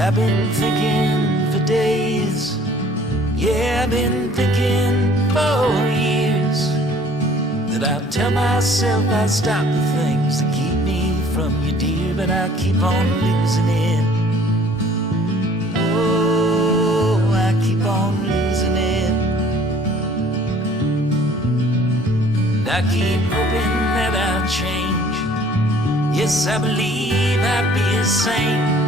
I've been thinking for days, yeah, I've been thinking for years, that I'll tell myself I'll stop the things that keep me from you, dear, but I keep on losing it. Oh, I keep on losing it. And I keep hoping that I'll change. Yes, I believe I'll be a saint.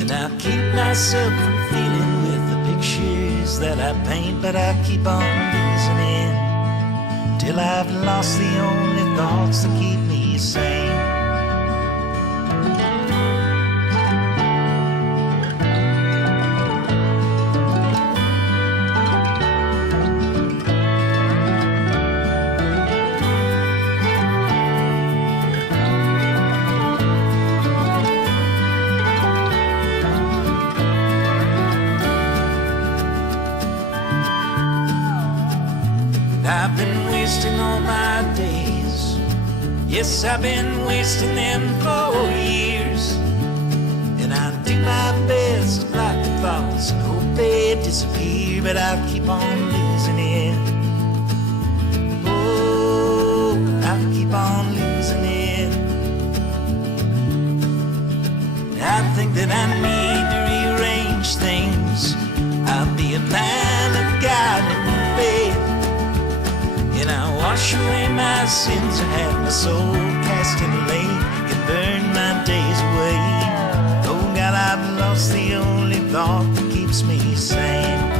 And I'll keep myself from feeling with the pictures that I paint, but I keep on losing it till I've lost the only thoughts that keep me sane. I've been wasting all my days. Yes, I've been wasting them for years. And I do my best to block the thoughts and hope they disappear, but I keep on losing it. Oh, I keep on losing it. I think that I need to rearrange things. I'll be a man of God and faith. And I wash away my sins and have my soul cast in a lake and burn my days away. Oh God, I've lost the only thought that keeps me sane.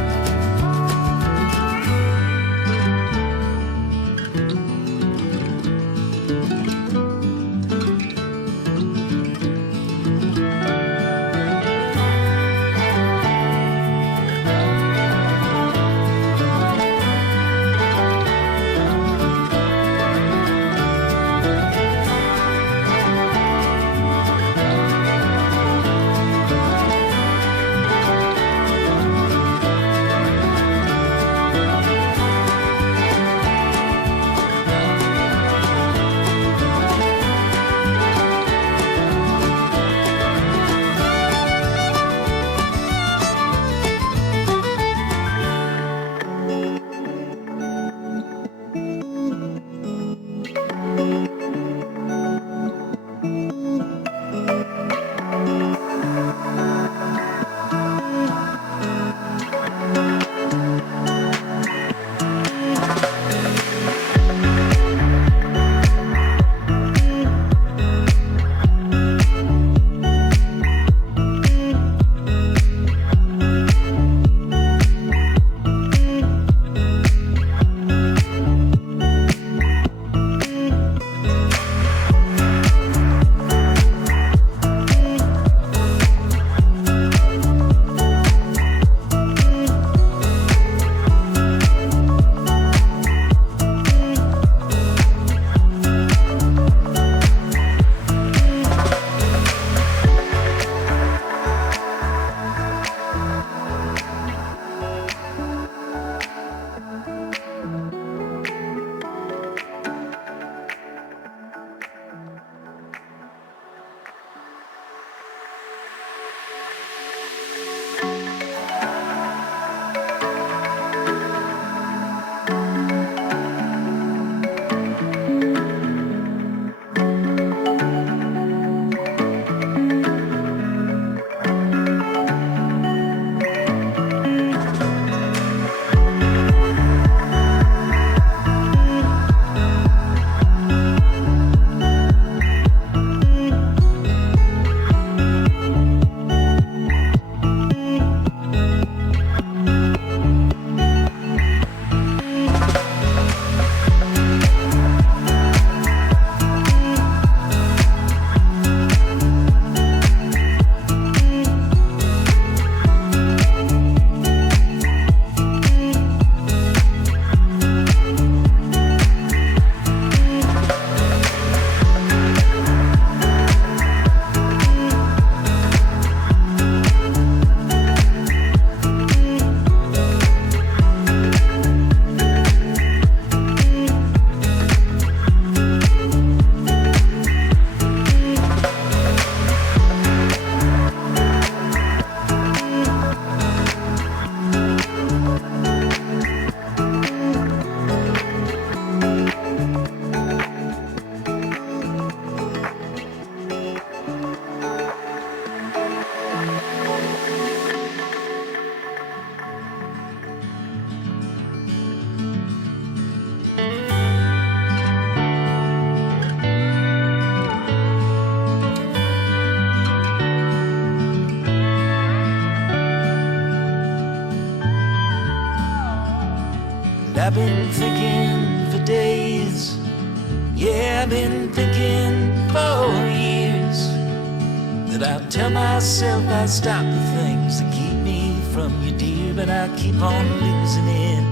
tell myself I'd stop the things that keep me from you, dear, but I keep on losing it.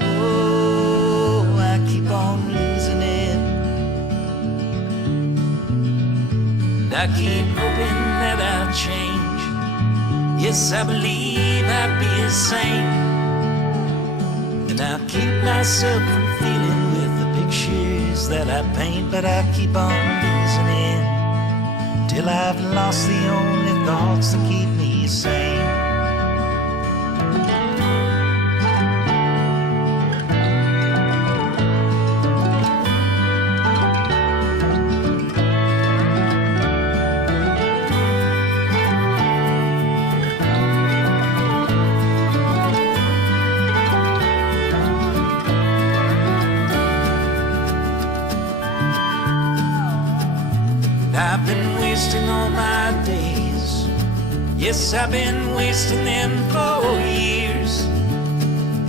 Oh, I keep on losing it. And I keep hoping that I'll change. Yes, I believe I'd be a saint. And I'll keep myself from feeling with the pictures that I paint, but I keep on losing it till I've lost the only thoughts that keep me sane. I've been wasting all my days. Yes, I've been wasting them for years.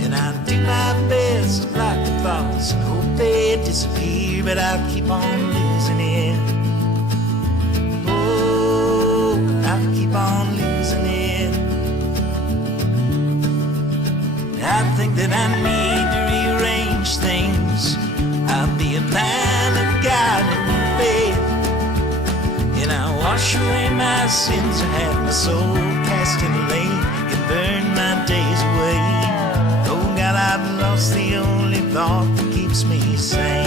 And I do my best to block the thoughts and hope they disappear, but I keep on losing it. Oh, I keep on losing it. I think that I need to rearrange things. I'll be a man of God and faith. And I wash away my sins. I have my soul cast in the lake and burn my days away. Oh God, I've lost the only thought that keeps me sane.